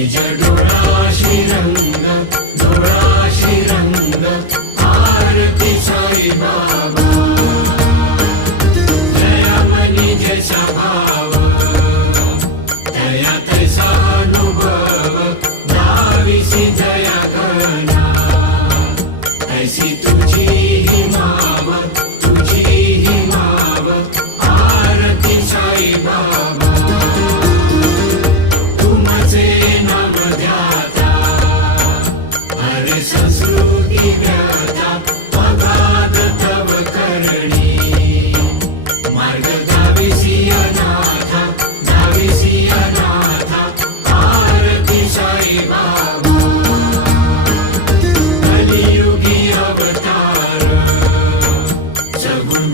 निज डोळाशी रंग, डोळाशी रंग, आरती साई बाबा. जया मनी जैसा भाव, दया तैसा अनुभव, दाविसी दया घना, ऐसी तुझी ही माव, तुझी ही माव, आरती साई बाबा. संस्कृती व्याता अगाध तव करणी, मार्ग दाविसी अनाथा, दाविसी अनाथा, आरती साई बाबा. कलियुगी अवतार, सगुण